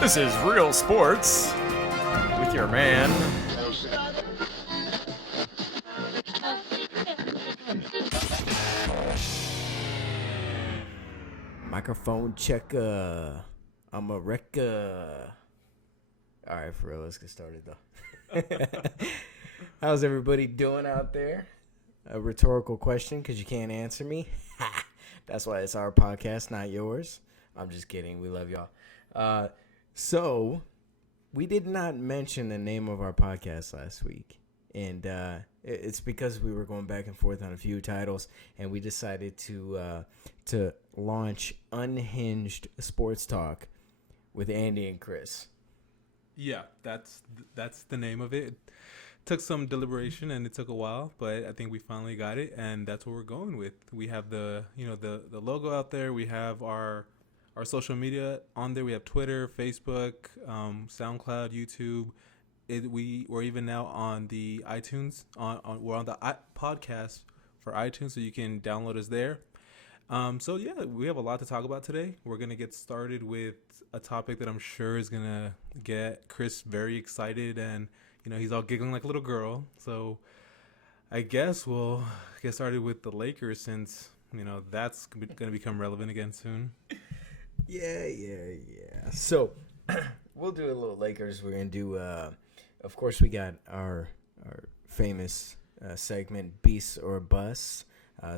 This is Real Sports with your man. Microphone checker. I'm a wrecker. All right, for real, let's get started though. How's everybody doing out there? A rhetorical question because you can't answer me. That's why it's our podcast, not yours. I'm just kidding. We love y'all. So, we did not mention the name of our podcast last week. And it's because we were going back and forth on a few titles. And we decided to launch Unhinged Sports Talk with Andy and Chris. Yeah, that's the name of it. Took some deliberation and it took a while, but I think we finally got it, and that's what we're going with. We have the logo out there. We have our social media on there. We have Twitter, Facebook, SoundCloud, YouTube. We're even now on the iTunes. We're on the podcast for iTunes, so you can download us there. So yeah, we have a lot to talk about today. We're gonna get started with a topic that I'm sure is gonna get Chris very excited, and he's all giggling like a little girl. So I guess we'll get started with the Lakers since, that's going to become relevant again soon. Yeah. So we'll do a little Lakers. We're going to do, of course, we got our famous segment, Beasts or Busts.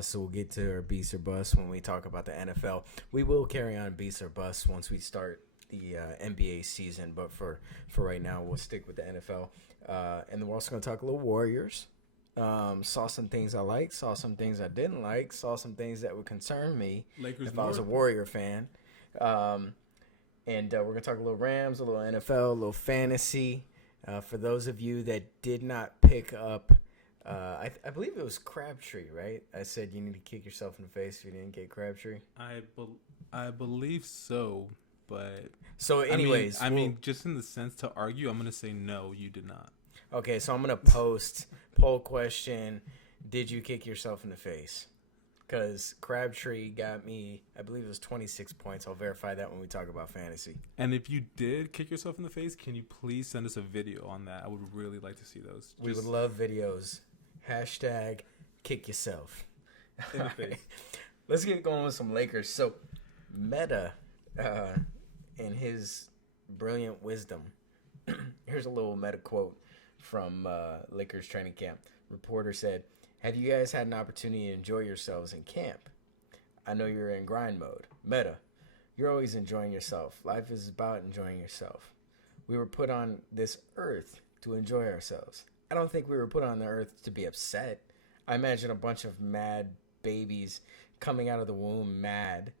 So we'll get to our Beasts or Busts when we talk about the NFL. We will carry on Beasts or Busts once we start the NBA season, but for right now, we'll stick with the NFL. And then we're also going to talk a little Warriors. Saw some things I liked, saw some things I didn't like, saw some things that would concern me if I was a Warrior fan. And we're going to talk a little Rams, a little NFL, a little fantasy. For those of you that did not pick up, I believe it was Crabtree, right? I said you need to kick yourself in the face if you didn't get Crabtree. I believe so. But so anyways, I mean, just in the sense to argue, I'm going to say no, you did not. Okay, so I'm going to post poll question, did you kick yourself in the face? Because Crabtree got me, I believe it was 26 points. I'll verify that when we talk about fantasy. And if you did kick yourself in the face, can you please send us a video on that? I would really like to see those. We would love videos. Hashtag kick yourself. In the face. Let's get going with some Lakers. So, Meta... in his brilliant wisdom, here's a little meta quote from Lakers training camp. Reporter said, "Have you guys had an opportunity to enjoy yourselves in camp? I know you're in grind mode. Meta, you're always enjoying yourself. Life is about enjoying yourself. We were put on this earth to enjoy ourselves. I don't think we were put on the earth to be upset. I imagine a bunch of mad babies coming out of the womb mad.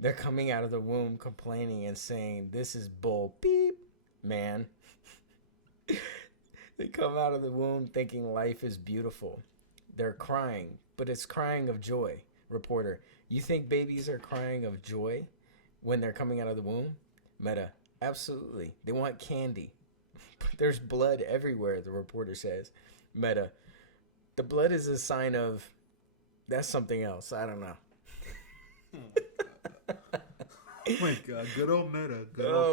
They're coming out of the womb complaining and saying, this is bull beep, man." They come out of the womb thinking life is beautiful. They're crying, but it's crying of joy. Reporter, you think babies are crying of joy when they're coming out of the womb? Meta, absolutely. They want candy. But there's blood everywhere, the reporter says. Meta, the blood is a sign of, that's something else. I don't know. Oh my God, good old Meta.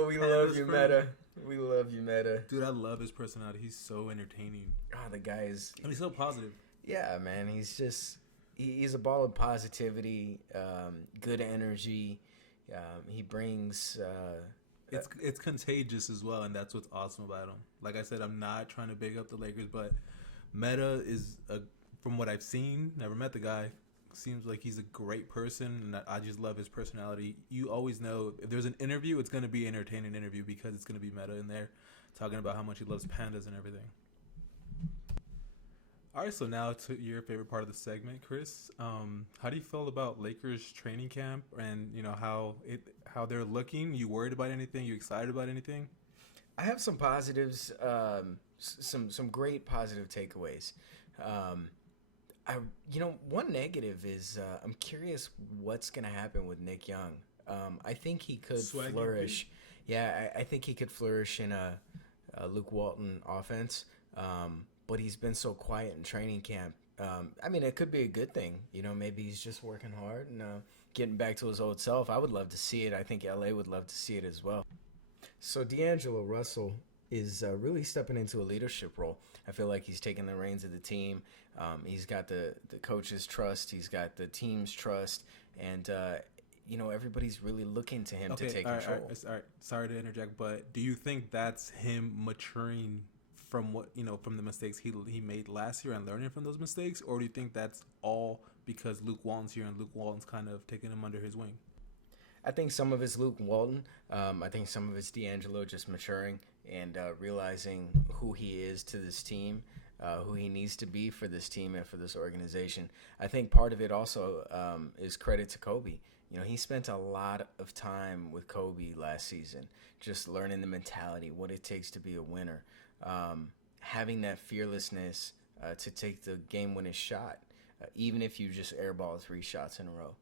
We love you, Meta. We love you, Meta. Dude, I love his personality. He's so entertaining. Oh, the guy is... And he's so positive. Yeah, man. He's just... He's a ball of positivity, good energy. He brings... It's contagious as well, and that's what's awesome about him. Like I said, I'm not trying to big up the Lakers, but Meta is, from what I've seen, never met the guy, seems like he's a great person, and I just love his personality. You always know if there's an interview, it's going to be an entertaining interview because it's going to be Meta in there talking about how much he loves pandas and everything. All right, so now to your favorite part of the segment, Chris. How do you feel about Lakers training camp and how they're looking? You worried about anything? You excited about anything? I have some positives, some great positive takeaways. One negative is I'm curious what's going to happen with Nick Young. I think he could flourish. Yeah, I think he could flourish in a Luke Walton offense. But he's been so quiet in training camp. It could be a good thing. Maybe he's just working hard and getting back to his old self. I would love to see it. I think LA would love to see it as well. So D'Angelo Russell is really stepping into a leadership role. I feel like he's taking the reins of the team. He's got the coach's trust. He's got the team's trust. And, everybody's really looking to him to take control. All right. Sorry to interject, but do you think that's him maturing from from the mistakes he made last year and learning from those mistakes? Or do you think that's all because Luke Walton's here and Luke Walton's kind of taking him under his wing? I think some of it's Luke Walton. I think some of it's D'Angelo just maturing and realizing who he is to this team, who he needs to be for this team and for this organization. I think part of it also is credit to Kobe. He spent a lot of time with Kobe last season, just learning the mentality, what it takes to be a winner, having that fearlessness to take the game-winning shot, even if you just airball 3 shots in a row.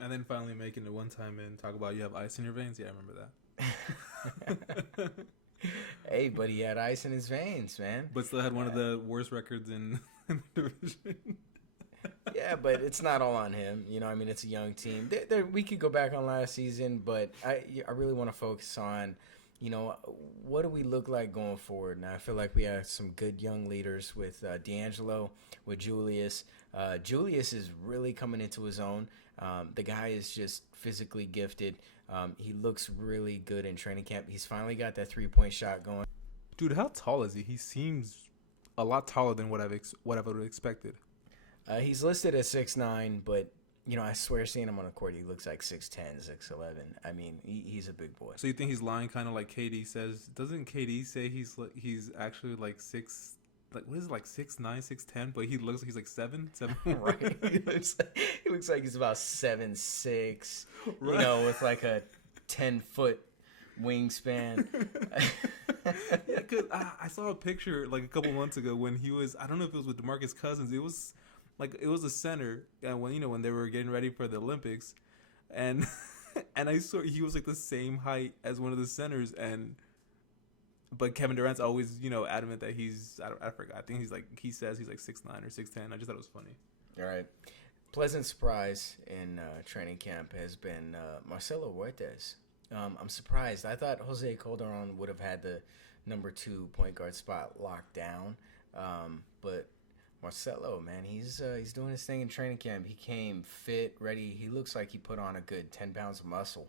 And then finally making it one time and talk about you have ice in your veins. Yeah, I remember that. Hey, but he had ice in his veins, man. But still had one of the worst records in the division. Yeah, but it's not all on him. It's a young team. We could go back on last season, but I really want to focus on, what do we look like going forward? Now, I feel like we have some good young leaders with D'Angelo, with Julius. Julius is really coming into his own. The guy is just physically gifted. He looks really good in training camp. He's finally got that 3-point shot going. Dude, how tall is he? He seems a lot taller than what I would have expected. He's listed as 6'9", but I swear seeing him on the court, he looks like 6'10", 6'11". I mean, he's a big boy. So you think he's lying, kind of like KD says? Doesn't KD say he's actually like 6? Like what is it, like 6'9", 6'10"? But he looks like he's like 7. Right. He looks like he's about 7'6", right. with like a 10-foot wingspan. Yeah, cause I saw a picture like a couple months ago when he was, I don't know if it was with DeMarcus Cousins. It was a center, and when they were getting ready for the Olympics, and and I saw he was like the same height as one of the centers, but Kevin Durant's always adamant that I forgot. I think he says he's like 6'9" or 6'10". I just thought it was funny. All right. Pleasant surprise in training camp has been Marcelo Huertas. I'm surprised. I thought Jose Calderon would have had the number 2 point guard spot locked down, but Marcelo, man, he's doing his thing in training camp. He came fit, ready. He looks like he put on a good 10 pounds of muscle.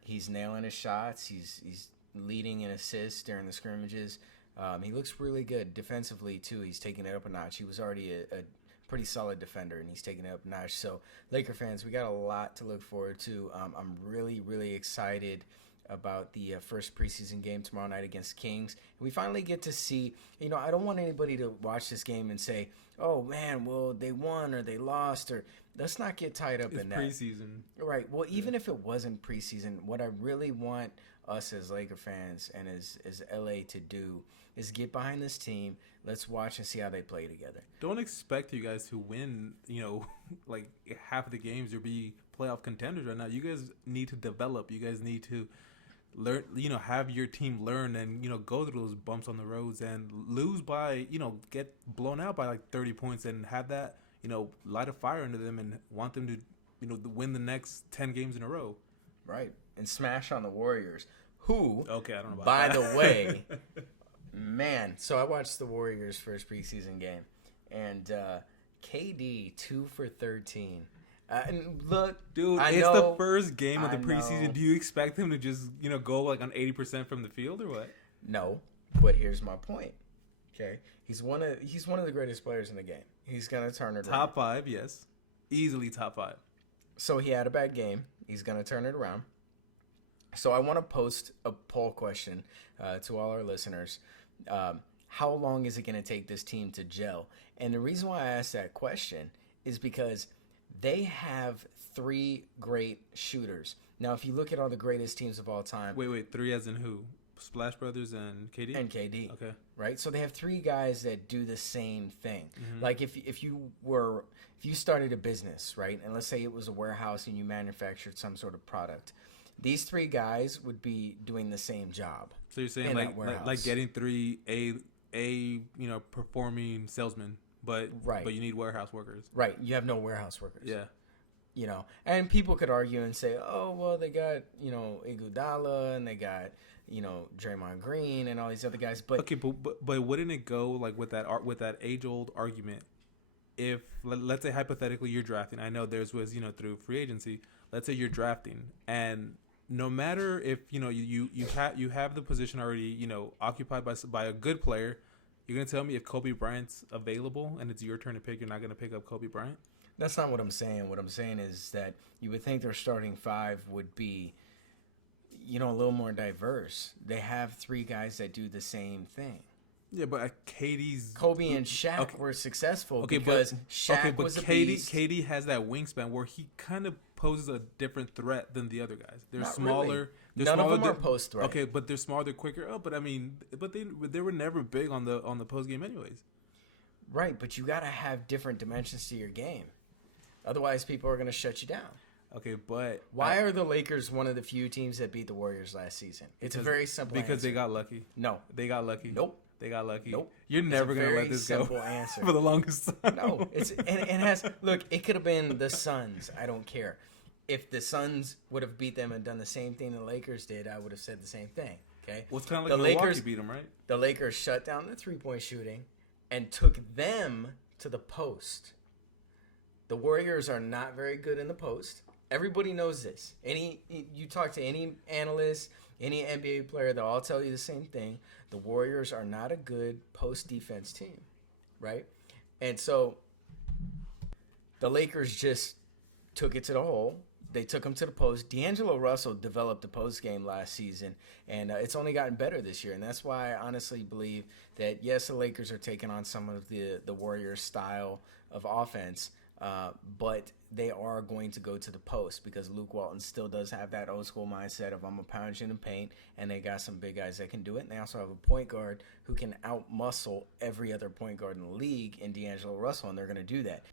He's nailing his shots. He's leading in assists during the scrimmages. He looks really good defensively too. He's taking it up a notch. He was already a pretty solid defender, and he's taking it up a notch. So, Laker fans, we got a lot to look forward to. I'm really, really excited about the first preseason game tomorrow night against Kings. And we finally get to see, I don't want anybody to watch this game and say, oh, man, well, they won or they lost, or let's not get tied up in that. It's preseason. Right. Well, even if it wasn't preseason, what I really want us as Laker fans and as LA to do is get behind this team. Let's watch and see how they play together. Don't expect you guys to win, like half of the games or be playoff contenders right now. You guys need to develop. You guys need to learn, have your team learn and, go through those bumps on the roads and lose by, get blown out by like 30 points and have that, light a fire into them and want them to, win the next 10 games in a row. Right. And smash on the Warriors, who, okay, I don't know about by that. the way, man, so I watched the Warriors' first preseason game, and KD 2 for 13. And look, dude, it's the first game of the preseason. Do you expect him to just, go like on 80% from the field or what? No, but here's my point. Okay, he's one of the greatest players in the game. He's gonna turn it around. Top 5, yes, easily top 5. So he had a bad game. He's gonna turn it around. So I want to post a poll question to all our listeners. How long is it going to take this team to gel? And the reason why I asked that question is because they have 3 great shooters. Now, if you look at all the greatest teams of all time. Wait, 3 as in who? Splash Brothers and KD? And KD. Okay. Right? So they have 3 guys that do the same thing. Mm-hmm. Like if you started a business, right? And let's say it was a warehouse and you manufactured some sort of product. These 3 guys would be doing the same job. So you're saying like getting 3 performing salesmen, but right. But you need warehouse workers. Right. You have no warehouse workers. Yeah. You know, and people could argue and say, oh, well, they got, you know, Iguodala and they got, you know, Draymond Green and all these other guys. But okay, but wouldn't it go like with that age old argument? If let's say hypothetically you're drafting, I know theirs was, you know, through free agency. Let's say you're drafting, and no matter if, you know, you have the position already, you know, occupied by a good player, you're gonna tell me if Kobe Bryant's available and it's your turn to pick, you're not gonna pick up Kobe Bryant? that's not what I'm saying. What I'm saying is that you would think their starting five would be, you know, a little more diverse. They have three guys that do the same thing. Yeah, but KD's Kobe and Shaq okay. were successful Okay, because Shaq but was a KD beast. KD has that wingspan where he kind of poses a different threat than the other guys. They're Not smaller. really. They're None smaller, of them are post threat. Okay, but they're smaller. They're quicker. Oh, but I mean, they were never big on the post game anyways. Right, but you got to have different dimensions to your game. Otherwise, people are going to shut you down. Okay, but Why are the Lakers one of the few teams that beat the Warriors last season? It's a very simple because answer. they got lucky. No. They got lucky. Nope. They got lucky. Nope. You're It's never a gonna very let this simple go answer. for the longest time. No, it has look. It could have been the Suns. I don't care. If the Suns would have beat them and done the same thing the Lakers did, I would have said the same thing. Okay. Well, it's kind of The like Milwaukee Lakers beat them, right? The Lakers shut down the 3-point shooting and took them to the post. The Warriors are not very good in the post. Everybody knows this. You talk to any analyst, any NBA player, they'll all tell you the same thing. The Warriors are not a good post defense team, right? And so the Lakers just took it to the hole. They took him to the post. D'Angelo Russell developed the post game last season, and it's only gotten better this year. And that's why I honestly believe that, yes, the Lakers are taking on some of the Warriors' style of offense, but they are going to go to the post because Luke Walton still does have that old school mindset of I'm a pound you in the paint, and they got some big guys that can do it. And they also have a point guard who can out-muscle every other point guard in the league in D'Angelo Russell, and they're going to do that.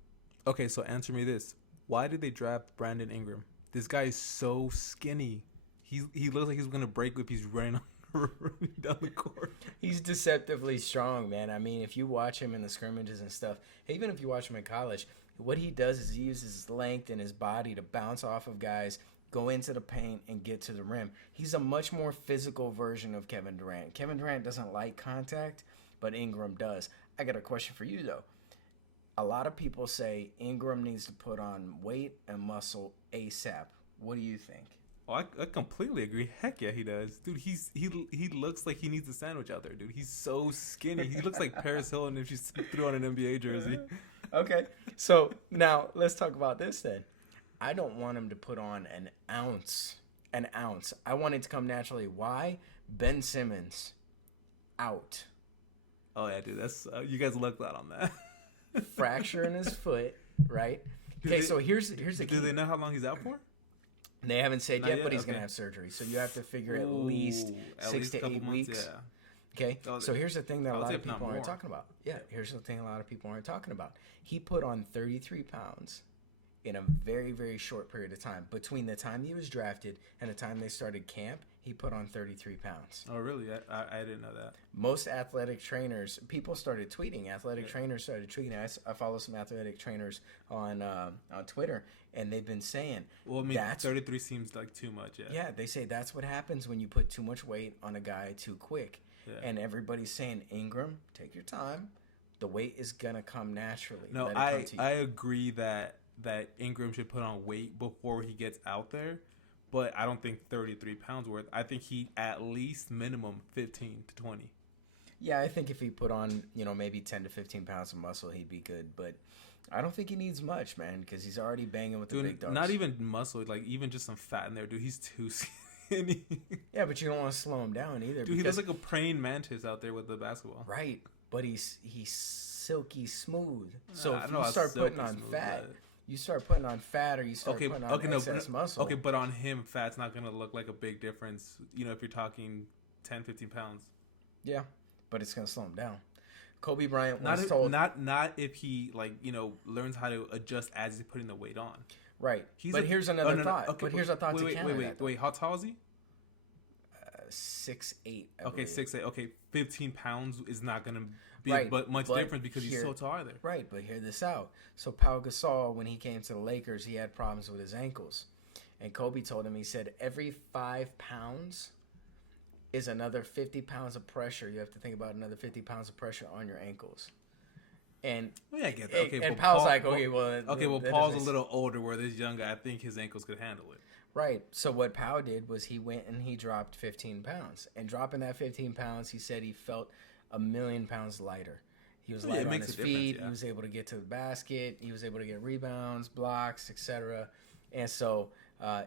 Okay, so answer me this. Why did they draft Brandon Ingram? This guy is so skinny. He looks like he's going to break if he's running down the court. He's deceptively strong, man. I mean, if you watch him in the scrimmages and stuff, even if you watch him in college, what he does is he uses his length and his body to bounce off of guys, go into the paint, and get to the rim. He's a much more physical version of Kevin Durant. Kevin Durant doesn't like contact, but Ingram does. I got a question for you, though. A lot of people say Ingram needs to put on weight and muscle ASAP. What do you think? Oh, I completely agree. Heck yeah, he does, dude. He looks like he needs a sandwich out there, dude. He's so skinny. He looks like Paris Hilton if she threw on an NBA jersey. Okay, so now let's talk about this then. I don't want him to put on an ounce. I want it to come naturally. Why? Ben Simmons out. Oh yeah, dude. That's you guys lucked out on that. Fracture in his foot, right? Okay, so here's the key. Do they know how long he's out for? They haven't said Not yet, yet? but he's Okay. going to have surgery. So you have to figure at least 6 to 8 weeks. Yeah. Okay, so here's the thing that a I would lot say of if not people aren't more. talking about. Yeah, here's the thing a lot of people aren't talking about. He put on 33 pounds in a very, very short period of time. Between the time he was drafted and the time they started camp, he put on 33 pounds. Oh really? I didn't know that. Most athletic trainers, people started tweeting. Trainers started tweeting. I follow some athletic trainers on Twitter, and they've been saying, Well, I mean, 33 seems like too much. Yeah. yeah, they say that's what happens when you put too much weight on a guy too quick. Yeah. And everybody's saying, Ingram, take your time. The weight is gonna come naturally. No, Let it come to you. I agree that Ingram should put on weight before he gets out there, but I don't think 33 pounds worth. I think he at least minimum 15 to 20. Yeah, I think if he put on, maybe 10 to 15 pounds of muscle, he'd be good. But I don't think he needs much, man, because he's already banging with the big dogs. Not even muscle, like even just some fat in there, dude. He's too skinny. Yeah, but you don't want to slow him down either. Dude, he looks like a praying mantis out there with the basketball. Right, but he's silky smooth. So I if know you how start putting silky on smooth fat, that- you start putting on fat, or you start putting on excess muscle. Okay, but on him, fat's not going to look like a big difference, if you're talking 10, 15 pounds. Yeah, but it's going to slow him down. Kobe Bryant Not was if, told... not if he, learns how to adjust as he's putting the weight on. Right, but here's another thought. Okay, but here's a thought to counter that. Wait, how tall is he? 6'8". Okay, 6'8". Okay, 15 pounds is not gonna be Right, but much but different because he's here- so tall either. Right, but hear this out. So Pau Gasol, when he came to the Lakers, he had problems with his ankles, and Kobe told him, he said, every 5 pounds is another 50 pounds of pressure. You have to think about another 50 pounds of pressure on your ankles. And Yeah, I get that. Okay, and but Paul's Paul, like, okay, well, okay, well, that Paul's a doesn't- little older, where this young guy, I think his ankles could handle it. Right. So what Pau did was he went and he dropped 15 pounds. And dropping that 15 pounds, he said he felt 1,000,000 pounds lighter. He was Yeah, it lighter on makes his a difference, feet. yeah. He was able to get to the basket. He was able to get rebounds, blocks, etc. And so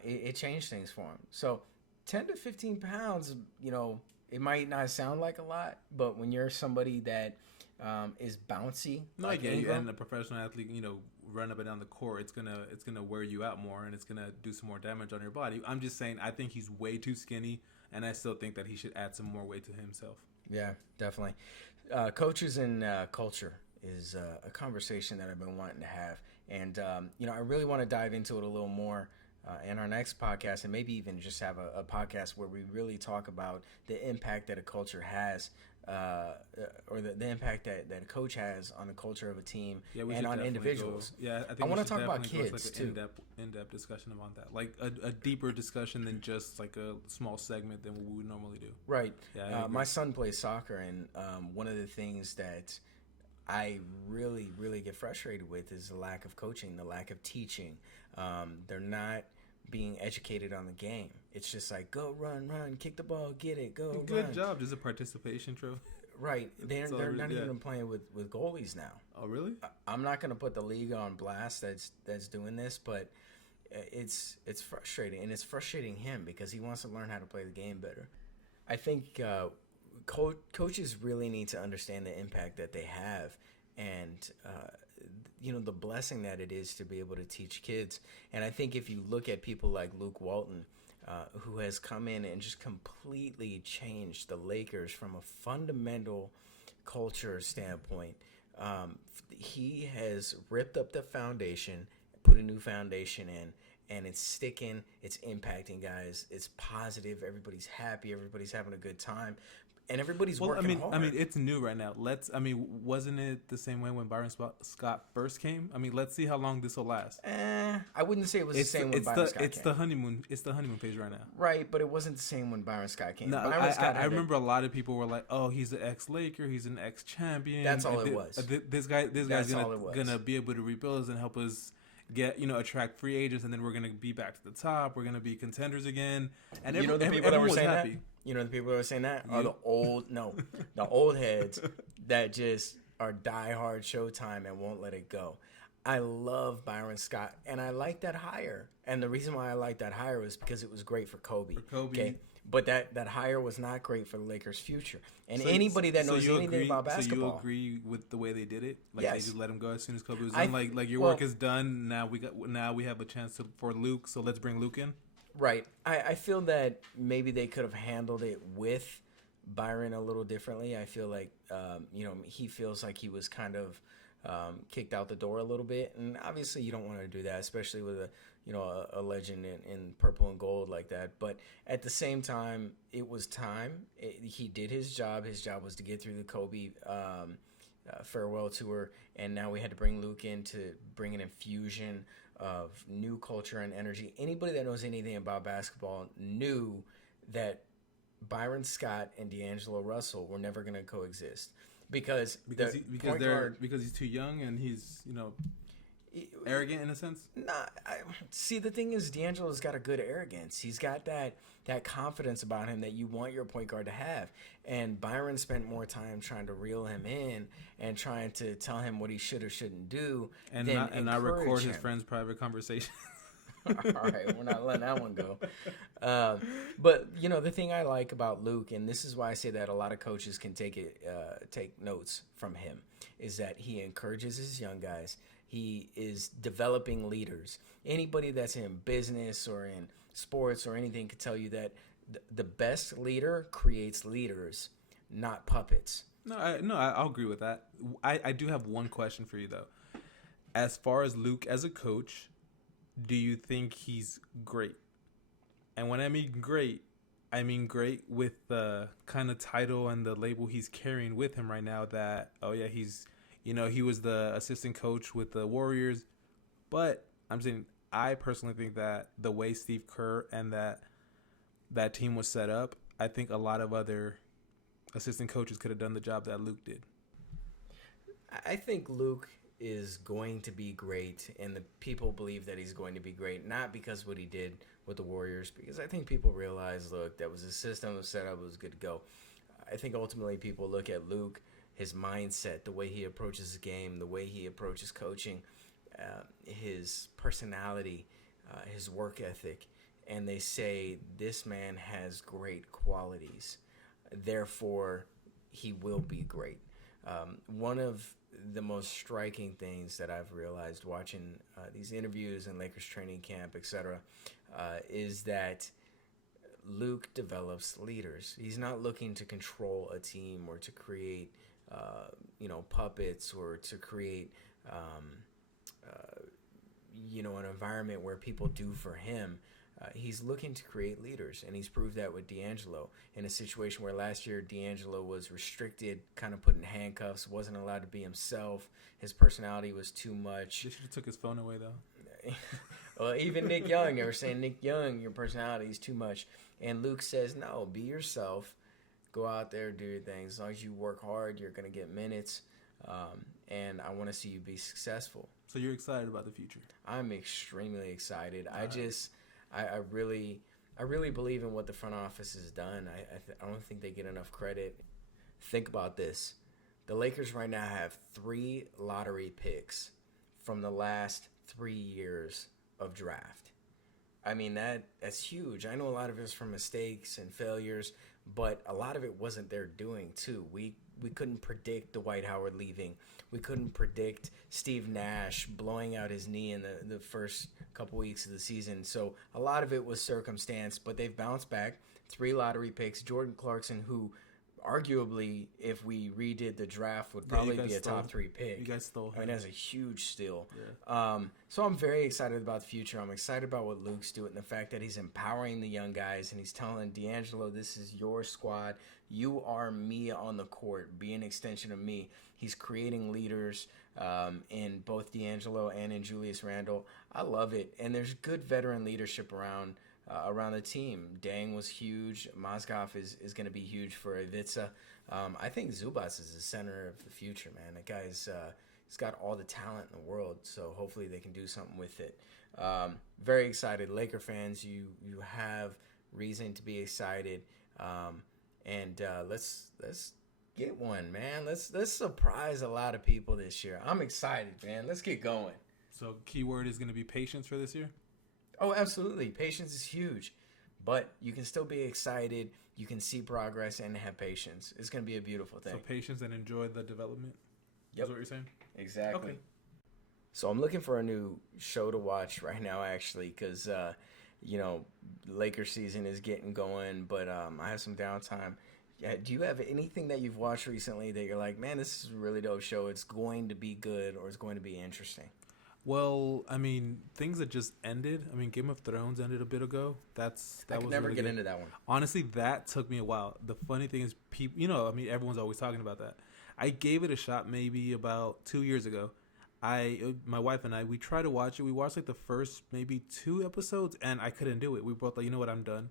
it changed things for him. So 10 to 15 pounds, you know, it might not sound like a lot, but when you're somebody that is bouncy, No, like I get you. Ingram, And a professional athlete, you know, run up and down the court, it's gonna wear you out more, and it's gonna do some more damage on your body. I'm just saying, I think he's way too skinny, and I still think that he should add some more weight to himself. Yeah, definitely. Coaches and culture is a conversation that I've been wanting to have. And, you know, I really want to dive into it a little more in our next podcast, and maybe even just have a podcast where we really talk about the impact that a culture has, or the impact that a coach has on the culture of a team and on individuals. I think I we want to should talk about definitely go kids, like too. an in-depth discussion about that. Like a deeper discussion than just like a small segment than what we would normally do. Right. Yeah, I agree. My son plays soccer, and one of the things that I really, really get frustrated with is the lack of coaching, the lack of teaching. They're not being educated on the game. It's just like, go, run, kick the ball, get it, go, Good run. job. Just a participation trophy. Right. They're all not yeah. even playing with goalies now. Oh, really? I'm not going to put the league on blast that's doing this, but it's frustrating, and it's frustrating him because he wants to learn how to play the game better. I think coaches really need to understand the impact that they have, and you know, the blessing that it is to be able to teach kids. And I think if you look at people like Luke Walton, who has come in and just completely changed the Lakers from a fundamental culture standpoint, he has ripped up the foundation, put a new foundation in, and it's sticking, it's impacting guys, it's positive, everybody's happy, everybody's having a good time, and everybody's working hard. I mean, it's new right now. Wasn't it the same way when Byron Scott first came? I mean, let's see how long this will last. I wouldn't say it was the same when Byron Scott came. It's the honeymoon phase right now. Right, but it wasn't the same when Byron Scott came. No, I remember a lot of people were like, "Oh, he's an ex-Laker, he's an ex-champion." That's all it was. This guy's gonna be able to rebuild us and help us get, you know, attract free agents, and then we're gonna be back to the top. We're gonna be contenders again. And you know the people that were saying happy. that? You know the people that were saying that are the old heads that just are diehard Showtime and won't let it go. I love Byron Scott, and I like that hire. And the reason why I like that hire was because it was great for Kobe. Okay, but that hire was not great for the Lakers' future. And anybody that knows anything about basketball, so you agree with the way they did it? Like, yes. They just let him go as soon as Kobe was done. Like your work is done. Now we have a chance for Luke. So let's bring Luke in. Right. I feel that maybe they could have handled it with Byron a little differently. I feel like, you know, he feels like he was kind of kicked out the door a little bit. And obviously you don't want to do that, especially with a legend in purple and gold like that. But at the same time, it was time. He did his job. His job was to get through the Kobe farewell tour. And now we had to bring Luke in to bring an infusion of new culture and energy. Anybody that knows anything about basketball knew that Byron Scott and D'Angelo Russell were never going to coexist because he's too young and he's, you know, arrogant in a sense. See, the thing is, D'Angelo's got a good arrogance. He's got that confidence about him that you want your point guard to have. And Byron spent more time trying to reel him in and trying to tell him what he should or shouldn't do, and not record his friend's private conversation. All right, we're not letting that one go. But you know, the thing I like about Luke, and this is why I say that a lot of coaches can take notes from him, is that he encourages his young guys. He is developing leaders. Anybody that's in business or in sports or anything can tell you that the best leader creates leaders, not puppets. I'll agree with that. I do have one question for you though. As far as Luke as a coach, do you think he's great? And when I mean great, I mean, great with the kind of title and the label he's carrying with him right now. That he's he was the assistant coach with the Warriors, but I'm saying I personally think that the way Steve Kerr and that team was set up, I think a lot of other assistant coaches could have done the job that Luke did. I think Luke is going to be great, and the people believe that he's going to be great, not because what he did with the Warriors, because I think people realize, look, that was a system set up, it was good to go. I think ultimately people look at Luke, his mindset, the way he approaches the game, the way he approaches coaching, his personality, his work ethic, and they say this man has great qualities, therefore he will be great. One of the most striking things that I've realized watching these interviews and Lakers training camp, etc., is that Luke develops leaders. He's not looking to control a team or to create, puppets or to create, an environment where people do for him. He's looking to create leaders, and he's proved that with D'Angelo in a situation where last year D'Angelo was restricted, kind of put in handcuffs, wasn't allowed to be himself. His personality was too much. They should have took his phone away, though. Well, even Nick Young, they were saying, Nick Young, your personality is too much. And Luke says, no, be yourself. Go out there, do your thing. As long as you work hard, you're going to get minutes. And I want to see you be successful. So you're excited about the future? I'm extremely excited. I really believe in what the front office has done. I don't think they get enough credit. Think about this. The Lakers right now have 3 lottery picks from the last 3 years of draft. I mean, that's huge. I know a lot of it's from mistakes and failures, but a lot of it wasn't their doing, too. We couldn't predict Dwight Howard leaving. We couldn't predict Steve Nash blowing out his knee in the first couple weeks of the season. So a lot of it was circumstance, but they've bounced back. 3 lottery picks. Jordan Clarkson, who arguably, if we redid the draft, would probably be a top 3 pick. You guys stole him. I mean, that's a huge steal. Yeah. So I'm very excited about the future. I'm excited about what Luke's doing, and the fact that he's empowering the young guys, and he's telling D'Angelo, this is your squad. You are me on the court. Be an extension of me. He's creating leaders in both D'Angelo and in Julius Randle. I love it. And there's good veteran leadership around the team. Dang was huge. Mozgov is going to be huge for Ivica. I think Zubas is the center of the future, man. That guy's he's got all the talent in the world, so hopefully they can do something with it. Very excited. Laker fans, you have reason to be excited. And let's get one, man. Let's surprise a lot of people this year. I'm excited, man. Let's get going. So keyword is going to be patience for this year? Oh, absolutely. Patience is huge. But you can still be excited. You can see progress and have patience. It's going to be a beautiful thing. So patience and enjoy the development? Yep. Is what you're saying? Exactly. Okay. So I'm looking for a new show to watch right now, actually, because, Lakers season is getting going, but I have some downtime. Do you have anything that you've watched recently that you're like, man, this is a really dope show. It's going to be good or it's going to be interesting? Well, I mean, things that just ended. I mean, Game of Thrones ended a bit ago. That I could was never really get good. into that one. Honestly, that took me a while. The funny thing is, people, everyone's always talking about that. I gave it a shot maybe about 2 years ago. My wife and I, we tried to watch it. We watched like the first maybe 2 episodes, and I couldn't do it. We both like, you know what, I'm done.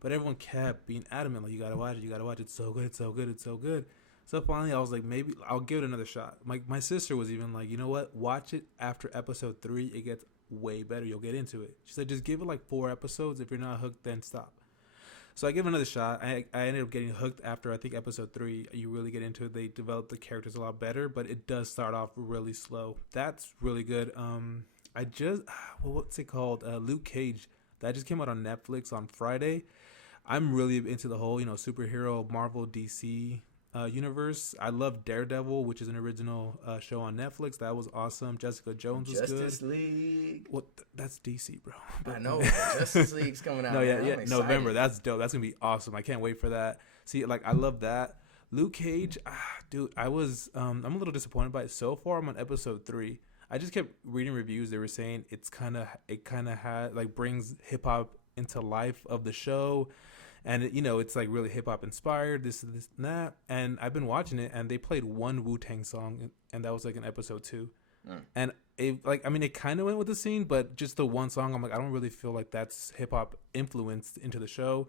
But everyone kept being adamant, like, you gotta watch it. You gotta watch it. It's so good. It's so good. It's so good. So finally, I was like, maybe I'll give it another shot. My sister was even like, you know what? Watch it after episode 3. It gets way better. You'll get into it. She said, just give it like 4 episodes. If you're not hooked, then stop. So I give it another shot. I ended up getting hooked after, I think, episode 3. You really get into it. They develop the characters a lot better, but it does start off really slow. That's really good. What's it called? Luke Cage. That just came out on Netflix on Friday. I'm really into the whole, superhero Marvel DC universe. I love Daredevil, which is an original show on Netflix. That was awesome. Jessica Jones was good. Justice League. What? That's DC, bro. I know. Justice League's coming out. No, yeah, I'm November. That's dope. That's gonna be awesome. I can't wait for that. See, I love that. Luke Cage, dude. I'm a little disappointed by it so far. I'm on episode 3. I just kept reading reviews. They were saying it kind of had brings hip hop into life of the show. and it's like really hip hop inspired. This, and that. And I've been watching it, and they played one Wu-Tang song, and that was like in episode 2. And it it kind of went with the scene, but just the one song, I'm like, I don't really feel like that's hip hop influenced into the show.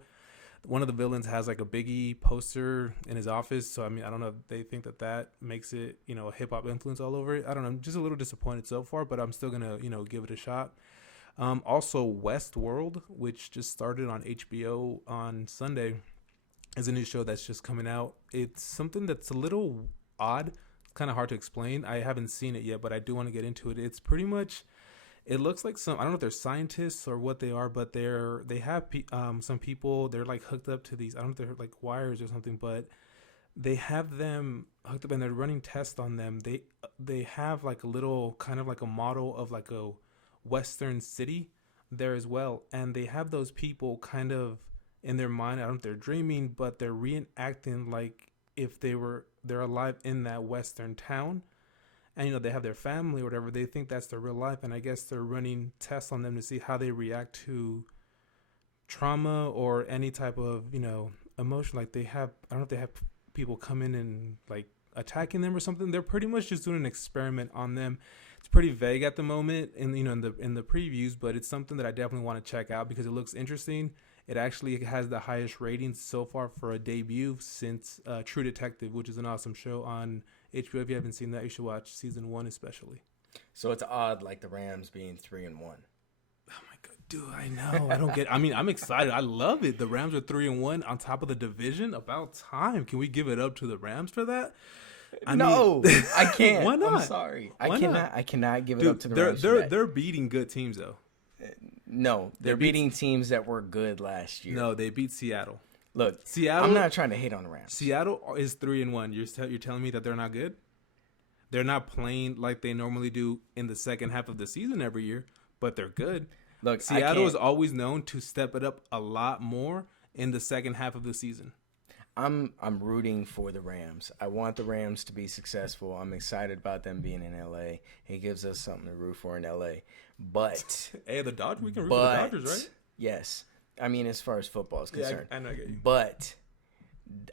One of the villains has like a Biggie poster in his office, so I don't know if they think that makes it a hip hop influence all over it. I don't know. I'm just a little disappointed so far, but I'm still gonna give it a shot. Also, Westworld, which just started on HBO on Sunday, is a new show that's just coming out. It's something that's a little odd. It's kind of hard to explain. I haven't seen it yet, but I do want to get into it. It's pretty much, it looks like I don't know if they're scientists or what they are, but they have some people, they're like hooked up to these, I don't know if they're like wires or something, but they have them hooked up and they're running tests on them. They have like a little kind of like a model of like a Western city there as well, and they have those people kind of in their mind. I don't know if they're dreaming, but they're reenacting like if they're alive in that Western town, and they have their family or whatever. They think that's their real life, and I guess they're running tests on them to see how they react to trauma or any type of emotion. Like I don't know if they have people come in and like attacking them or something. They're pretty much just doing an experiment on them. It's pretty vague at the moment in the previews, but it's something that I definitely want to check out because it looks interesting. It actually has the highest ratings so far for a debut since True Detective, which is an awesome show on HBO. If you haven't seen that, you should watch season 1 especially. So it's odd, like the Rams being 3-1. Oh my god, dude! I know. I don't get. I'm excited. I love it. The Rams are 3-1 on top of the division. About time. Can we give it up to the Rams for that? I can't. Why not? I'm sorry. I cannot give it up to the Rams. They're beating good teams though. No, they're beating teams that were good last year. No, they beat Seattle. Look, Seattle. I'm not trying to hate on the Rams. Seattle is 3-1. You're telling me that they're not good? They're not playing like they normally do in the second half of the season every year, but they're good. Look, Seattle is always known to step it up a lot more in the second half of the season. I'm rooting for the Rams. I want the Rams to be successful. I'm excited about them being in LA. It gives us something to root for in LA. But hey, the Dodgers, we can root for the Dodgers, right? Yes. I mean, as far as football is concerned. Yeah, I know, I get you. But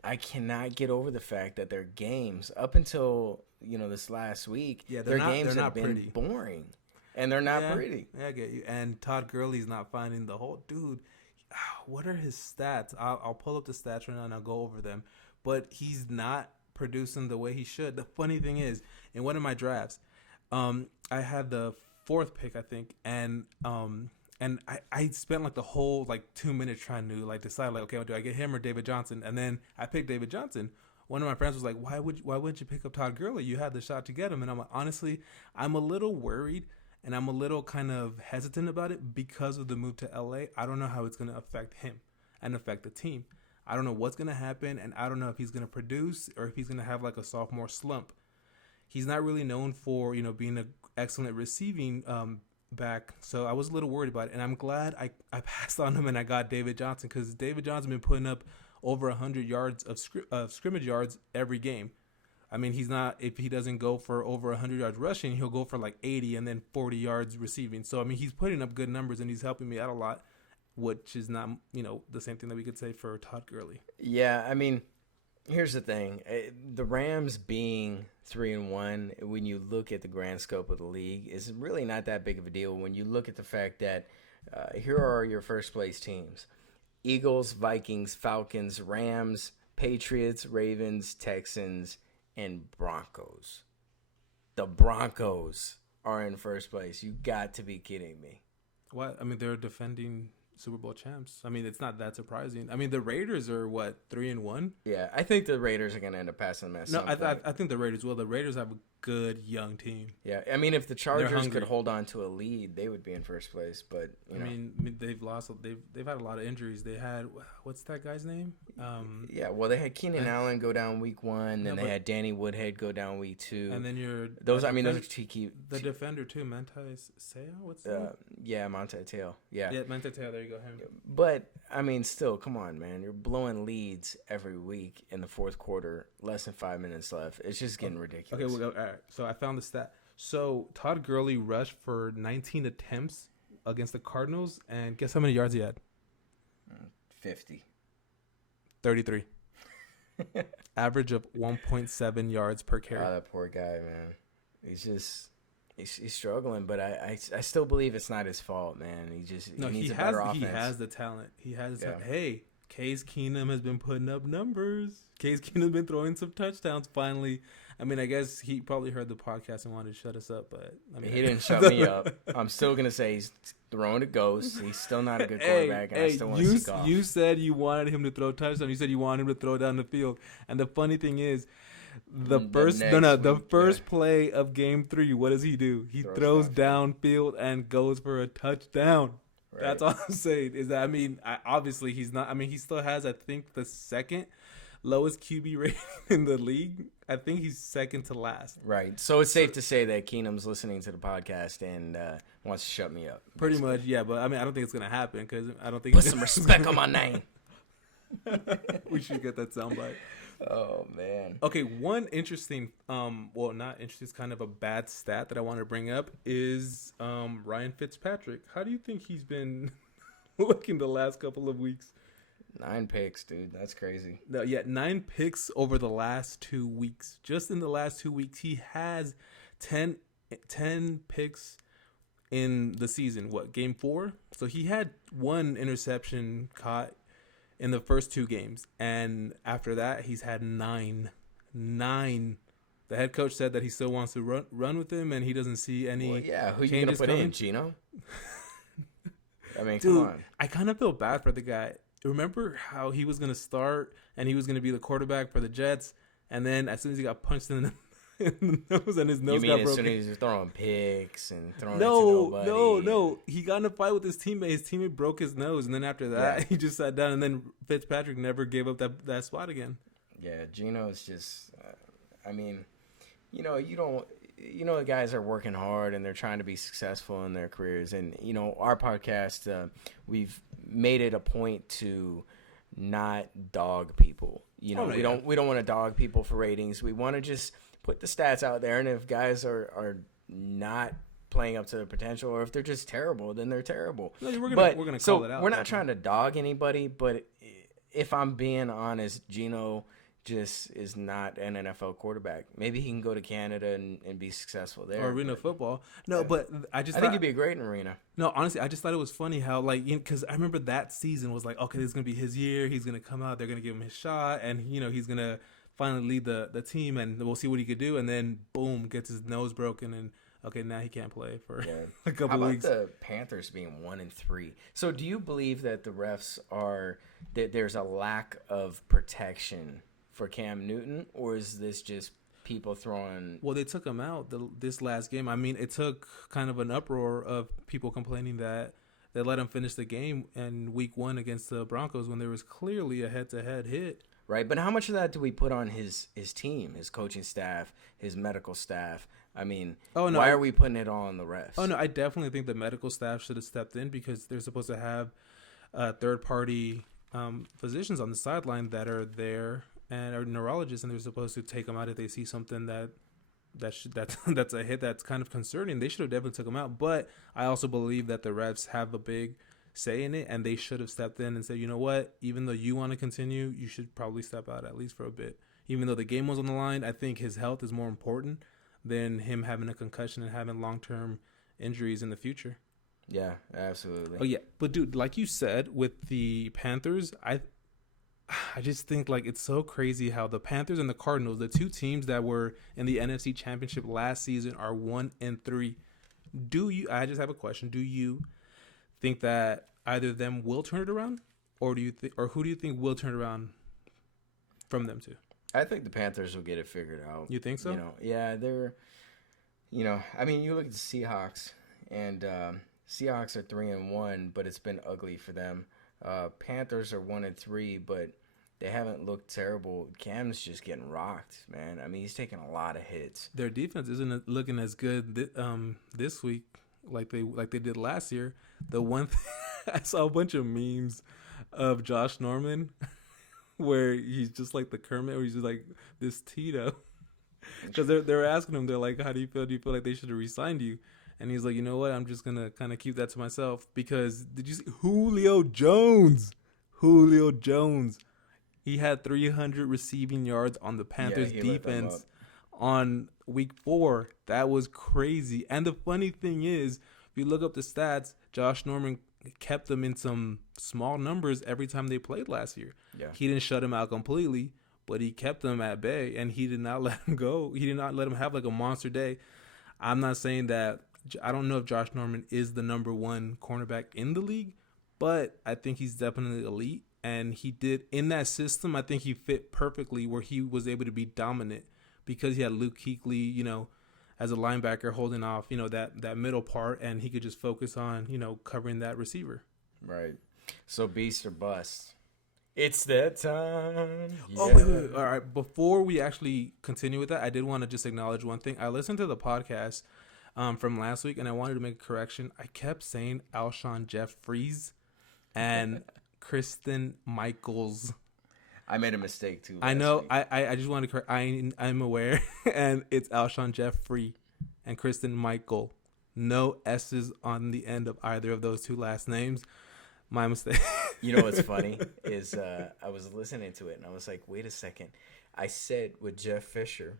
I cannot get over the fact that their games, up until this last week, their games have been boring, and they're not pretty. Yeah, I get you. And Todd Gurley's not finding the whole dude. What are his stats? I'll pull up the stats right now and I'll go over them. But he's not producing the way he should. The funny thing is, in one of my drafts, I had the 4th pick, I think, and I spent like the whole 2 minutes trying to decide okay, do I get him or David Johnson? And then I picked David Johnson. One of my friends was like, why wouldn't you pick up Todd Gurley? You had the shot to get him. And I'm like, honestly, I'm a little worried. And I'm a little kind of hesitant about it because of the move to LA. I don't know how it's going to affect him and affect the team. I don't know what's going to happen, and I don't know if he's going to produce or if he's going to have like a sophomore slump. He's not really known for, being an excellent receiving back, so I was a little worried about it. And I'm glad I passed on him and I got David Johnson because David Johnson been putting up over 100 yards of scrimmage yards every game. I mean, he's not, if he doesn't go for over 100 yards rushing, he'll go for 80 and then 40 yards receiving. So, I mean, he's putting up good numbers and he's helping me out a lot, which is not, the same thing that we could say for Todd Gurley. Yeah, I mean, here's the thing. The Rams being 3-1, when you look at the grand scope of the league, is really not that big of a deal when you look at the fact that here are your first place teams. Eagles, Vikings, Falcons, Rams, Patriots, Ravens, Texans, and Broncos. The Broncos are in first place. You got to be kidding me. What? I mean, they're defending Super Bowl champs. I mean, it's not that surprising. I mean, the Raiders are 3-1. Yeah, I think the Raiders are going to end up passing them at some point. I think the Raiders will. The Raiders have a good young team. Yeah, I mean, if the Chargers could hold on to a lead, they would be in first place. But I mean, they've lost. They've had a lot of injuries. They had what's that guy's name? Yeah, well, they had Keenan Allen go down week 1, then they had Danny Woodhead go down week 2, and then those are key. The defender too, Manti Te'o. What's that? Yeah, Manti Te'o. Yeah, Manti Te'o. There you go, him. But I mean, still, come on, man. You're blowing leads every week in the fourth quarter. Less than 5 minutes left. It's just getting ridiculous. Okay, all right. So I found the stat. So Todd Gurley rushed for 19 attempts against the Cardinals, and guess how many yards he had? 50. 33. Average of 1.7 yards per carry. Oh, that poor guy, man. He's struggling, but I still believe it's not his fault, man. He needs a better offense. He has the talent. Yeah. Hey, Case Keenum has been putting up numbers. Case Keenum's been throwing some touchdowns finally. I mean, I guess he probably heard the podcast and wanted to shut us up, but I mean, He didn't shut me up. I'm still gonna say he's throwing to ghosts. He's still not a good quarterback, and I still want to see golf. You said you wanted him to throw touchdowns. You said you wanted him to throw down the field. And the funny thing is, the first play of Game 3, what does he do? He throws downfield and goes for a touchdown. Right. That's all I'm saying. Is that obviously he's not. I mean, he still has, I think, the second lowest QB rating in the league. I think he's second to last. Right. So it's safe to say that Keenum's listening to the podcast and wants to shut me up. Pretty much, yeah. But I mean, I don't think it's gonna happen because I don't think put some respect on my name. We should get that soundbite. Oh man. Okay, one interesting, well, not interesting, it's kind of a bad stat that I want to bring up is Ryan Fitzpatrick. How do you think he's been looking the last couple of weeks? 9 picks, dude. That's crazy. No, yeah, 9 picks over the last 2 weeks. Just in the last 2 weeks, he has 10 picks in the season. What, game 4? So he had 1 interception caught in the first 2 games. And after that, he's had 9. The head coach said that he still wants to run with him, and he doesn't see any who you going to put in, Gino? I mean, dude, come on. I kind of feel bad for the guy. Remember how he was going to start and he was going to be the quarterback for the Jets, and then as soon as he got punched in the nose and his nose got broken. As soon as he was throwing picks and throwing No, it to nobody. No. He got in a fight with his teammate. His teammate broke his nose, and then after that, he just sat down, and then Fitzpatrick never gave up that spot again. Yeah, Gino's just, I mean, the guys are working hard and they're trying to be successful in their careers. And, our podcast, we've made it a point to not dog people. We don't want to dog people for ratings. We want to just put the stats out there. And if guys are not playing up to their potential, or if they're just terrible, then they're terrible. No, we're gonna call it out. We're not trying to dog anybody, but if I'm being honest, Gino just is not an NFL quarterback. Maybe he can go to Canada and be successful there. Or arena football. No, but I think he'd be great in arena. No, honestly, I just thought it was funny how, because I remember that season was like, okay, this is going to be his year. He's going to come out. They're going to give him his shot. And, he's going to finally lead the team. And we'll see what he could do. And then, boom, gets his nose broken. And, okay, now he can't play for a couple weeks. How about the Panthers being 1-3? So do you believe that the refs that there's a lack of protection for Cam Newton, or is this just people throwing? Well, they took him out this last game. I mean, it took kind of an uproar of people complaining that they let him finish the game in week 1 against the Broncos when there was clearly a head-to-head hit. Right, but how much of that do we put on his team, his coaching staff, his medical staff? I mean, why are we putting it all on the refs? Oh, no, I definitely think the medical staff should have stepped in because they're supposed to have third-party physicians on the sideline that are there and are neurologists, and they're supposed to take them out if they see something that's a hit that's kind of concerning. They should have definitely took them out. But I also believe that the refs have a big say in it, and they should have stepped in and said, you know what, even though you want to continue, you should probably step out at least for a bit. Even though the game was on the line, I think his health is more important than him having a concussion and having long-term injuries in the future. Yeah, absolutely. Oh, yeah. But, dude, like you said, with the Panthers, I just think it's so crazy how the Panthers and the Cardinals, the 2 teams that were in the NFC Championship last season, are 1-3. I just have a question. Do you think that either of them will turn it around, or who do you think will turn it around from them two? I think the Panthers will get it figured out. You think so? Yeah, they're. I mean, you look at the Seahawks, and Seahawks are 3-1, but it's been ugly for them. Panthers are 1-3, but they haven't looked terrible. Cam's just getting rocked, man. I mean, he's taking a lot of hits. Their defense isn't looking as good this week like they did last year. The one thing, I saw a bunch of memes of Josh Norman where he's just like the Kermit, where he's just like this Tito. Because they're asking him, they're like, how do you feel? Do you feel like they should have re-signed you? And he's like, you know what? I'm just going to kind of keep that to myself. Because did you see Julio Jones? He had 300 receiving yards on the Panthers he lit them defense on week 4. That was crazy. And the funny thing is, if you look up the stats, Josh Norman kept them in some small numbers every time they played last year. Yeah. He didn't shut them out completely, but he kept them at bay, and he did not let them go. He did not let them have like a monster day. I'm not saying that. I don't know if Josh Norman is the number 1 cornerback in the league, but I think he's definitely elite. And he did, in that system, I think he fit perfectly where he was able to be dominant because he had Luke Kuechly, as a linebacker holding off, that middle part, and he could just focus on, covering that receiver. Right. So beast or bust. It's that time. Yeah. Oh, wait. All right. Before we actually continue with that, I did want to just acknowledge one thing. I listened to the podcast from last week, and I wanted to make a correction. I kept saying Alshon Jeffries and Kristen Michaels. I made a mistake too. I know. I just wanted to correct. I'm aware, and it's Alshon Jeffrey and Kristen Michael. No S's on the end of either of those 2 last names. My mistake. You know what's funny is I was listening to it and I was like, wait a second. I said with Jeff Fisher,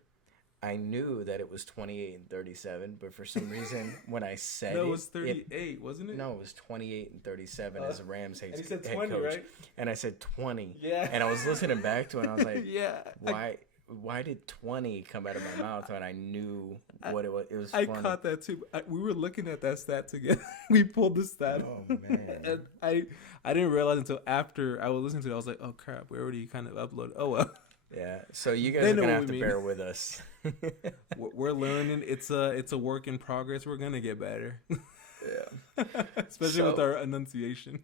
I knew that it was 28 and 37, but for some reason when I said it was 38, wasn't it? No, it was 28 and 37 as a Rams head, and he said 20, head coach. right? And I said 20. Yeah. And I was listening back to it and I was like, yeah. Why did 20 come out of my mouth when I knew what it was? It was funny. I caught that too. We were looking at that stat together. We pulled the stat. Oh, man. And I didn't realize until after I was listening to it. I was like, oh, crap. We already kind of uploaded. Oh, well. Yeah. So you guys are going to have to bear with us. We're learning. It's a work in progress. We're going to get better. Yeah. Especially with our enunciation.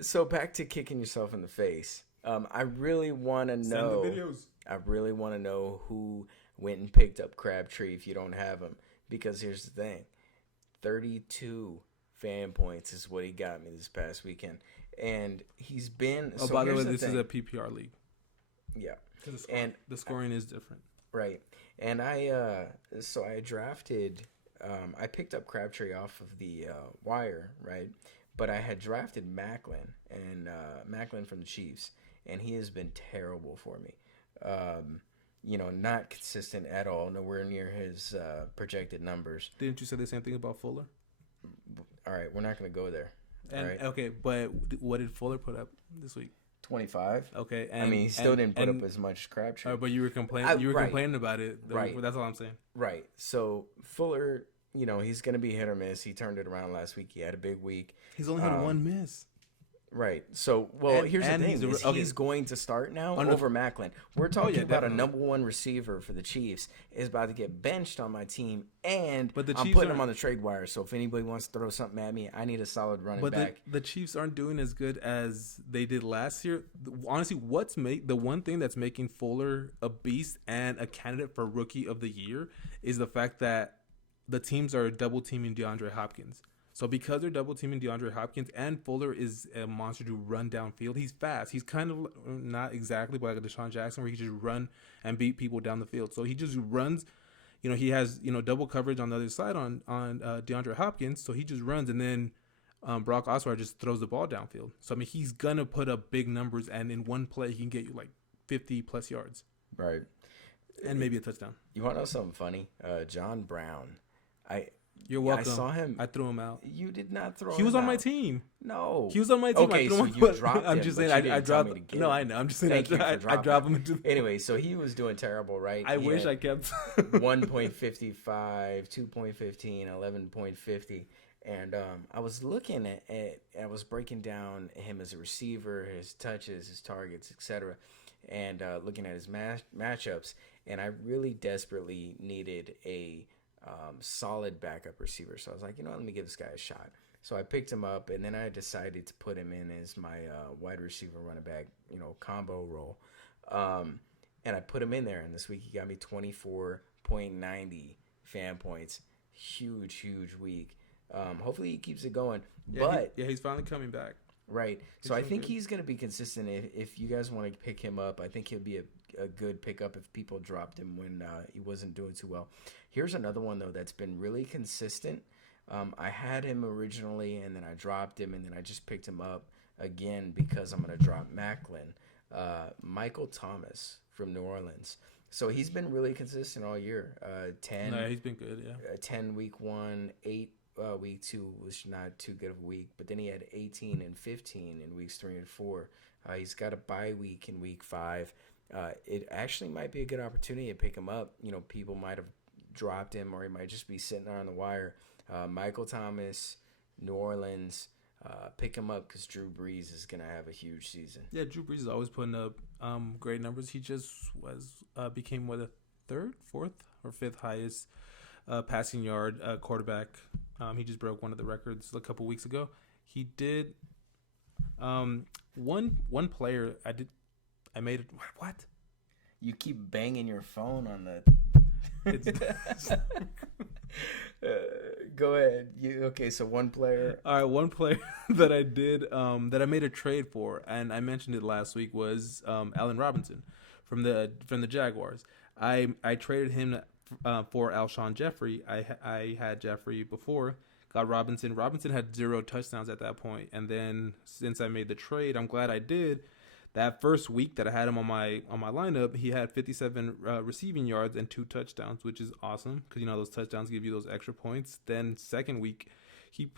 So back to kicking yourself in the face. I really want to know. Send the videos. I really want to know who went and picked up Crabtree if you don't have him. Because here's the thing. 32 fan points is what he got me this past weekend. And he's been... Oh, so by the way, this is a PPR league. Yeah. The scoring is different. Right. And I drafted... I picked up Crabtree off of the wire, right? But I had drafted Macklin from the Chiefs. And he has been terrible for me. Not consistent at all. Nowhere near his projected numbers. Didn't you say the same thing about Fuller? All right, we're not going to go there. Right? Okay, but what did Fuller put up this week? 25. Okay, he still didn't put up as much Crabtree. But you were complaining. Complaining about it. Right. That's all I'm saying. Right. So Fuller, he's going to be hit or miss. He turned it around last week. He had a big week. He's only had one miss. Right. So, here's the thing. He's going to start now over Macklin. We're talking about a number 1 receiver for the Chiefs is about to get benched on my team, and I'm putting him on the trade wire. So if anybody wants to throw something at me, I need a solid running back. But the Chiefs aren't doing as good as they did last year. Honestly, the one thing that's making Fuller a beast and a candidate for Rookie of the Year is the fact that the teams are double teaming DeAndre Hopkins. So because they're double teaming DeAndre Hopkins and Fuller is a monster to run downfield, he's fast. He's kind of not exactly like a Deshaun Jackson where he just run and beat people down the field. So he just runs. He has double coverage on the other side on DeAndre Hopkins. So he just runs, and then Brock Osweiler just throws the ball downfield. So he's gonna put up big numbers, and in one play he can get you like 50 plus yards, right, and maybe a touchdown. You want to know something funny? John Brown, You're welcome. I saw him. I threw him out. You did not throw him out. He was on my team. No. He was on my team. Okay, so you dropped him. I'm just saying I dropped. No, I know. I'm just saying I dropped him into. Anyway, so he was doing terrible, right? I wish I kept 1.55, 2.15, 11.50. And I was looking at I was breaking down him as a receiver, his touches, his targets, etc., and looking at his matchups. And I really desperately needed a solid backup receiver. So I was like, let me give this guy a shot. So I picked him up, and then I decided to put him in as my wide receiver running back, combo role. And I put him in there, and this week he got me 24.90 fan points. Huge week. Hopefully he keeps it going. Yeah, he's finally coming back. Right. So I think he's going to be consistent. If you guys want to pick him up, I think he'll be a good pickup if people dropped him when he wasn't doing too well. Here's another one, though, that's been really consistent. I had him originally, and then I dropped him, and then I just picked him up again because I'm going to drop Macklin. Michael Thomas from New Orleans. So he's been really consistent all year. 10. No, he's been good. Yeah. 10 week 1, 8 week 2 was not too good of a week, but then he had 18 and 15 in weeks 3 and 4. He's got a bye week in week 5. It actually might be a good opportunity to pick him up. People might have dropped him, or he might just be sitting there on the wire. Michael Thomas, New Orleans, pick him up because Drew Brees is gonna have a huge season. Yeah, Drew Brees is always putting up great numbers. He just became the 3rd, 4th, or 5th highest passing yard quarterback. He just broke one of the records a couple weeks ago. He did one player. I made it. What? You keep banging your phone on the. Go ahead. Okay? So one player. All right, one player that I did that I made a trade for, and I mentioned it last week, was Allen Robinson from the Jaguars. I traded him for Alshon Jeffrey. I had Jeffrey before. Got Robinson. Robinson had 0 touchdowns at that point, and then since I made the trade, I'm glad I did. That first week that I had him on my lineup, he had 57 receiving yards and 2 touchdowns, which is awesome because those touchdowns give you those extra points. Then second week, he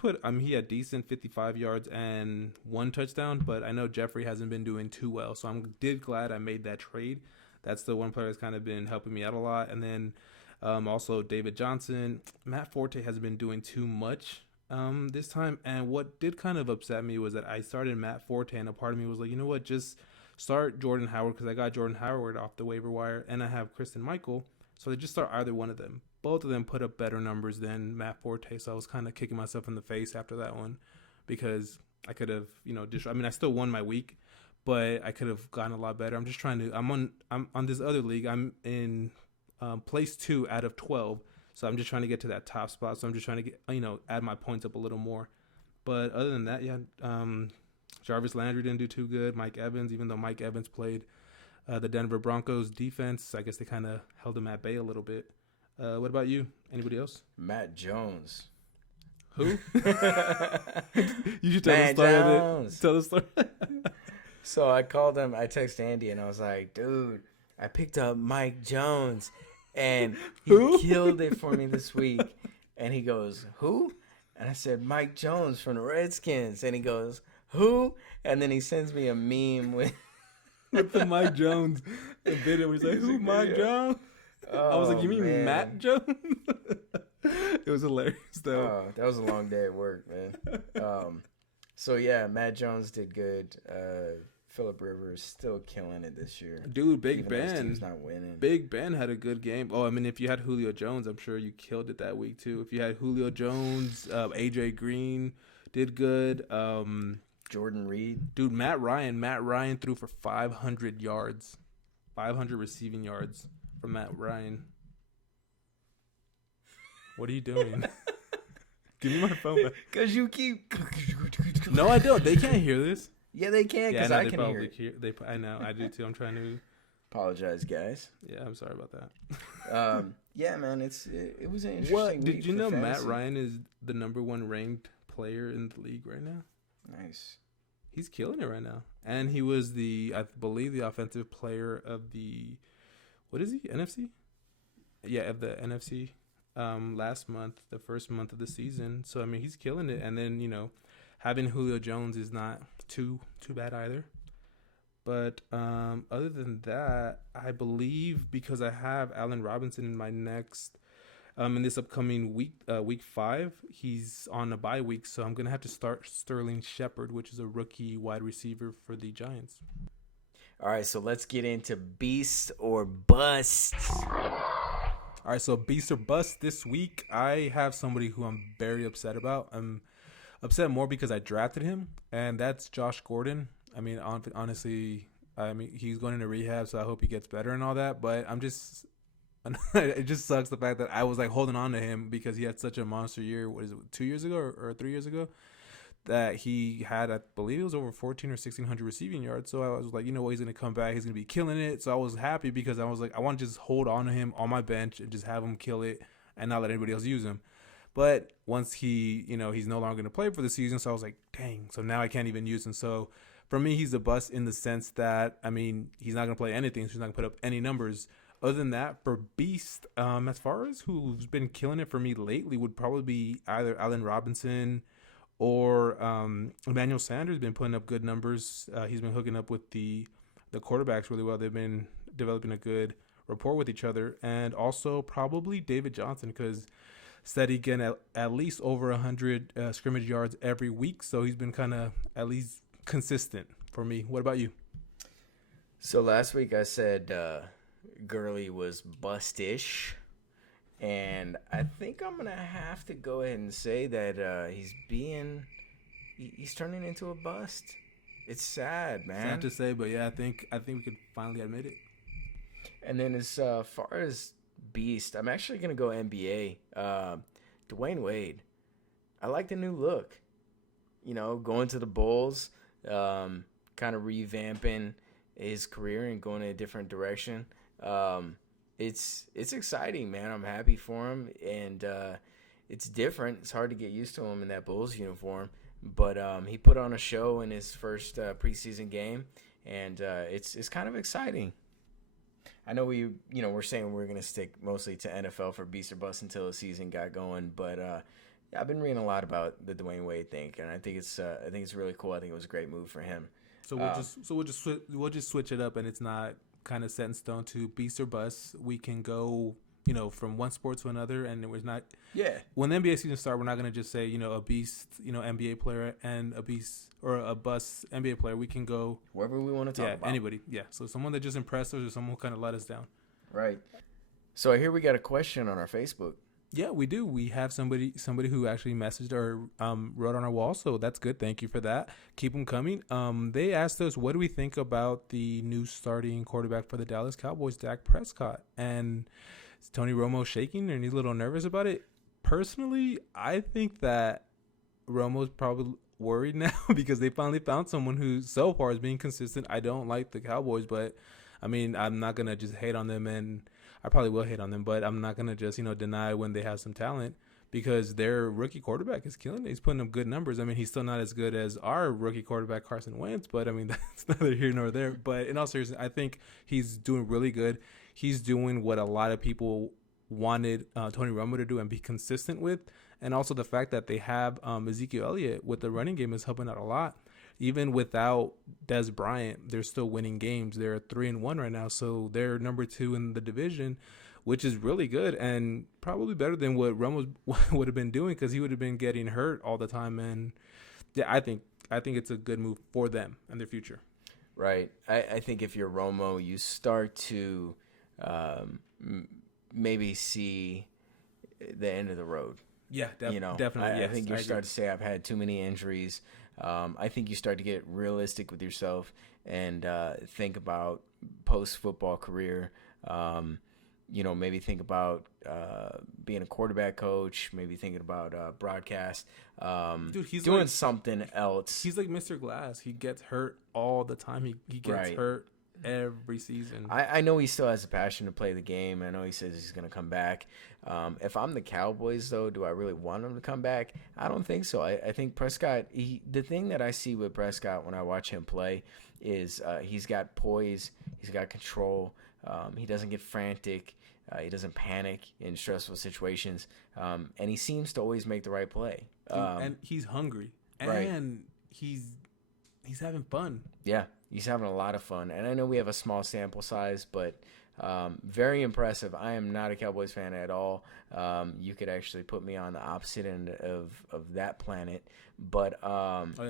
had decent 55 yards and 1 touchdown, but I know Jeffrey hasn't been doing too well, so I'm glad I made that trade. That's the one player that's kind of been helping me out a lot. And then also David Johnson. Matt Forte hasn't been doing too much this time, and what did kind of upset me was that I started Matt Forte, and a part of me was like, you know what, just start Jordan Howard, because I got Jordan Howard off the waiver wire, and I have Kristen Michael, so they just start either one of them. Both of them put up better numbers than Matt Forte, so I was kind of kicking myself in the face after that one, because I could have, I still won my week, but I could have gotten a lot better. I'm just trying to, I'm on this other league. I'm in place 2 out of 12. So I'm just trying to get to that top spot. So I'm just trying to get, add my points up a little more. But other than that, yeah, Jarvis Landry didn't do too good. Mike Evans, even though Mike Evans played the Denver Broncos defense, I guess they kind of held him at bay a little bit. What about you? Anybody else? Matt Jones. Who? You should tell the story of it. Tell the story. So I called him. I texted Andy and I was like, dude, I picked up Mike Jones. And he killed it for me this week. And he goes, who? And I said, Mike Jones from the Redskins. And he goes, who? And then he sends me a meme with the Mike Jones video where he's like, who, Mike Jones? I was like, you mean Matt Jones? It was hilarious, though. Oh, that was a long day at work, man. So, yeah, Matt Jones did good. Phillip Rivers still killing it this year. Dude, Big Ben. He's not winning. Big Ben had a good game. Oh, if you had Julio Jones, I'm sure you killed it that week too. If you had Julio Jones, AJ Green did good. Jordan Reed. Dude, Matt Ryan threw for 500 yards. 500 receiving yards from Matt Ryan. What are you doing? Give me my phone back. Because you keep... No, I don't. They can't hear this. Yeah, they can, because I can hear it. I know, I do too. I'm trying to... Apologize, guys. Yeah, I'm sorry about that. Yeah, man, it was an interesting week. Did you know Matt Ryan is the number 1 ranked player in the league right now? Nice. He's killing it right now. And he was I believe, the offensive player of the... What is he? NFC? Yeah, of the NFC last month, the first month of the season. So, he's killing it. And then, having Julio Jones is not too bad either. But other than that, I believe because I have Allen Robinson in my next in this upcoming week 5, he's on a bye week, so I'm gonna have to start Sterling Shepard, which is a rookie wide receiver for the Giants. All right, so let's get into beast or bust. All right, so beast or bust this week. I have somebody who I'm very upset about. I'm upset more because I drafted him, and that's Josh Gordon. Honestly, he's going into rehab, so I hope he gets better and all that. But it just sucks the fact that I was like holding on to him because he had such a monster year. What is it, 2 years ago or 3 years ago? That he had, I believe it was over 1,400 or 1,600 receiving yards. So I was like, he's going to come back. He's going to be killing it. So I was happy because I was like, I want to just hold on to him on my bench and just have him kill it and not let anybody else use him. But once he's no longer going to play for the season, so I was like, dang. So now I can't even use him. So For me, he's a bust in the sense that, I mean, he's not going to play anything. So he's not going to put up any numbers. Other than that, for Beast, as far as who's been killing it for me lately, would probably be either Allen Robinson or Emmanuel Sanders. Been putting up good numbers. He's been hooking up with the quarterbacks really well. They've been developing a good rapport with each other, and also probably David Johnson, because said he getting at least over 100 scrimmage yards every week. So he's been kind of at least consistent for me. What about you? So last week I said Gurley was bustish, and I think I'm gonna have to go ahead and say that he's turning into a bust. It's sad, man. Sad to say, but yeah, I think we could finally admit it. And then as far as Beast, I'm actually gonna go NBA. Dwayne Wade, I like the new look. Going to the Bulls, kind of revamping his career and going in a different direction. It's exciting, man. I'm happy for him, and it's different. It's hard to get used to him in that Bulls uniform, but he put on a show in his first preseason game, and it's kind of exciting. I know we're saying we're gonna stick mostly to NFL for Beast or Bust until the season got going, but I've been reading a lot about the Dwayne Wade thing, and I think it's really cool. I think it was a great move for him. So we'll just switch it up, and it's not kind of set in stone to Beast or Bust. We can go, from one sport to another, and it was not. Yeah. When the NBA season starts, we're not gonna just say a Beast, NBA player, and a Beast or a Bust NBA player. We can go wherever we want to talk about. Anybody. Yeah. So someone that just impressed us, or someone who kind of let us down. Right. So I hear we got a question on our Facebook. Yeah, we do. We have somebody who actually messaged or wrote on our wall, so that's good. Thank you for that. Keep them coming. They asked us, what do we think about the new starting quarterback for the Dallas Cowboys, Dak Prescott? And is Tony Romo shaking and he's a little nervous about it? Personally, I think that Romo's probably worried now because they finally found someone who so far is being consistent. I don't like the Cowboys, but I mean, I'm not going to just hate on them, and I probably will hate on them, but I'm not going to just, deny when they have some talent, because their rookie quarterback is killing it. He's putting up good numbers. I mean, he's still not as good as our rookie quarterback, Carson Wentz, but I mean, that's neither here nor there. But in all seriousness, I think he's doing really good. He's doing what a lot of people wanted Tony Romo to do and be consistent with. And also the fact that they have Ezekiel Elliott with the running game is helping out a lot. Even without Des Bryant, they're still winning games. They're 3-1 right now, so they're number 2 in the division, which is really good and probably better than what Romo would have been doing, because he would have been getting hurt all the time. And yeah, I think it's a good move for them and their future. Right. I think if you're Romo, you start to maybe see the end of the road. Yeah, definitely. I think you start to say, I've had too many injuries. I think you start to get realistic with yourself and think about post-football career. Maybe think about being a quarterback coach, maybe thinking about broadcast. Dude, he's doing something else. He's like Mr. Glass. He gets hurt all the time. He gets hurt every season. I know he still has a passion to play the game. I know he says he's going to come back. If I'm the Cowboys, though, do I really want him to come back? I don't think so. I think Prescott, the thing that I see with Prescott when I watch him play is he's got poise, he's got control, he doesn't get frantic, he doesn't panic in stressful situations, and he seems to always make the right play. And he's hungry, and he's having fun. Yeah, he's having a lot of fun. And I know we have a small sample size, but very impressive. I am not a Cowboys fan at all. You could actually put me on the opposite end of that planet. But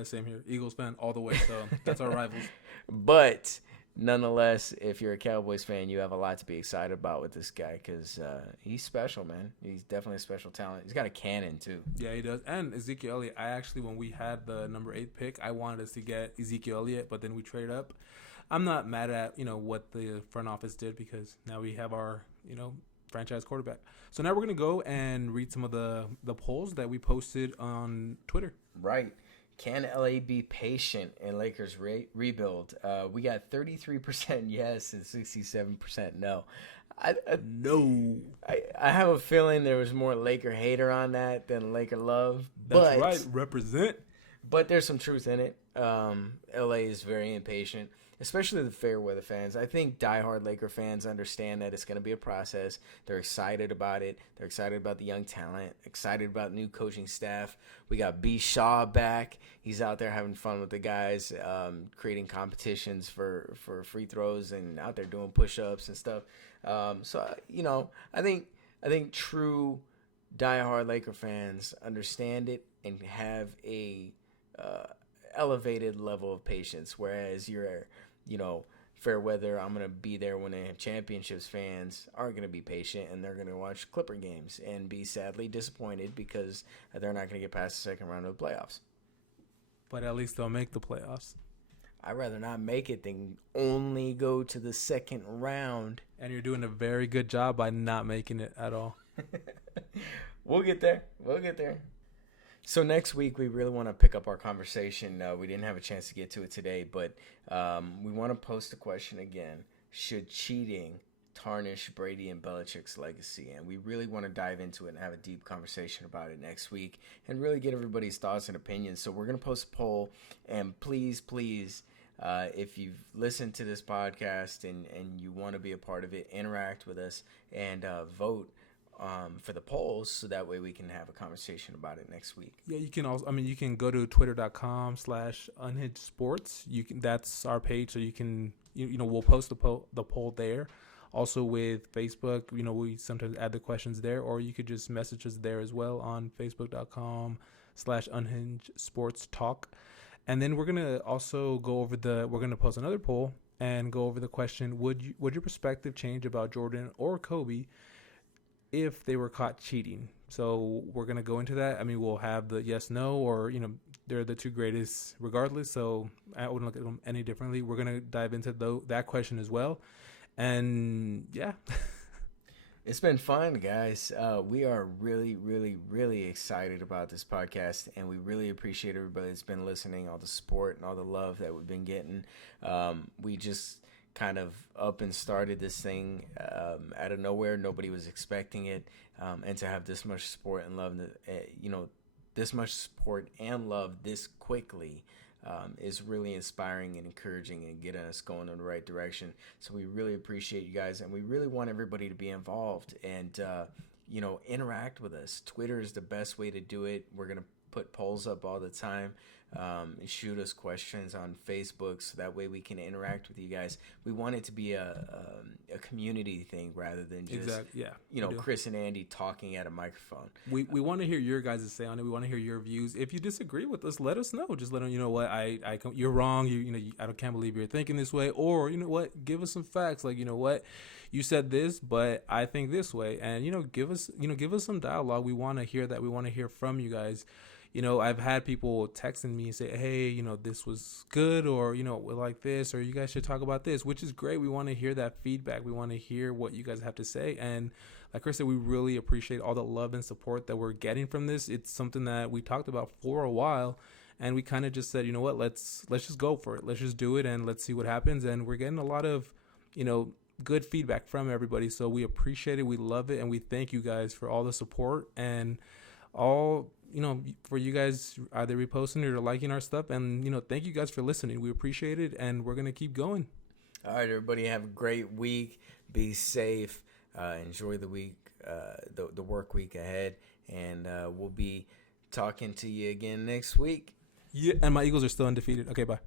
same here. Eagles fan all the way, so that's our rivals. But nonetheless, if you're a Cowboys fan, you have a lot to be excited about with this guy, because he's special, man. He's definitely a special talent. He's got a cannon, too. Yeah, he does. And Ezekiel Elliott, when we had the number 8 pick, I wanted us to get Ezekiel Elliott, but then we traded up. I'm not mad at, what the front office did, because now we have our, franchise quarterback. So now we're going to go and read some of the polls that we posted on Twitter. Right. Can LA be patient in Lakers rebuild? We got 33% yes and 67% no. No. I have a feeling there was more Laker hater on that than Laker love. That's right. Represent. But there's some truth in it. LA is very impatient, especially the fair weather fans. I think diehard Laker fans understand that it's going to be a process. They're excited about it. They're excited about the young talent, excited about new coaching staff. We got B. Shaw back. He's out there having fun with the guys, creating competitions for free throws and out there doing push-ups and stuff. I think true diehard Laker fans understand it and have a elevated level of patience, whereas fair weather, I'm going to be there when they have championships fans aren't going to be patient, and they're going to watch Clipper games and be sadly disappointed because they're not going to get past the second round of the playoffs. But at least they'll make the playoffs. I'd rather not make it than only go to the second round. And you're doing a very good job by not making it at all. We'll get there. So next week, we really want to pick up our conversation. We didn't have a chance to get to it today, but we want to post a question again. Should cheating tarnish Brady and Belichick's legacy? And we really want to dive into it and have a deep conversation about it next week and really get everybody's thoughts and opinions. So we're going to post a poll, and please, if you've listened to this podcast and you want to be a part of it, interact with us and vote for the polls, so that way we can have a conversation about it next week. Yeah, you can also, you can go to twitter.com/unhinged sports. That's our page, so you can, we'll post the poll there. Also with Facebook, we sometimes add the questions there, or you could just message us there as well on facebook.com/unhinged sports talk. And then we're going to also we're going to post another poll and go over the question, would your perspective change about Jordan or Kobe if they were caught cheating? So we're going to go into that. We'll have the yes, no, or, they're the two greatest regardless. So I wouldn't look at them any differently. We're going to dive into that question as well. And yeah. It's been fun, guys. We are really, really, really excited about this podcast, and we really appreciate everybody that's been listening, all the support and all the love that we've been getting. We just kind of up and started this thing out of nowhere. Nobody was expecting it, and to have this much support and love, this much support and love this quickly is really inspiring and encouraging and getting us going in the right direction. So we really appreciate you guys, and we really want everybody to be involved and interact with us. Twitter is the best way to do it. We're gonna put polls up all the time. Shoot us questions on Facebook, so that way we can interact with you guys. We want it to be a community thing rather than just Chris and Andy talking at a microphone. We want to hear your guys' say on it. We want to hear your views. If you disagree with us, let us know. Just let them, you're wrong. I can't believe you're thinking this way. Or give us some facts. Like, you said this, but I think this way. And give us some dialogue. We want to hear that. We want to hear from you guys. I've had people texting me and say, hey, this was good, or, we like this, or you guys should talk about this, which is great. We want to hear that feedback. We want to hear what you guys have to say. And like Chris said, we really appreciate all the love and support that we're getting from this. It's something that we talked about for a while, and we kind of just said, let's just go for it. Let's just do it, and let's see what happens. And we're getting a lot of, good feedback from everybody. So we appreciate it. We love it. And we thank you guys for all the support and all, for you guys either reposting or liking our stuff. And, thank you guys for listening. We appreciate it, and we're going to keep going. All right, everybody, have a great week. Be safe. Enjoy the week, the work week ahead. And we'll be talking to you again next week. Yeah, and my Eagles are still undefeated. Okay, bye.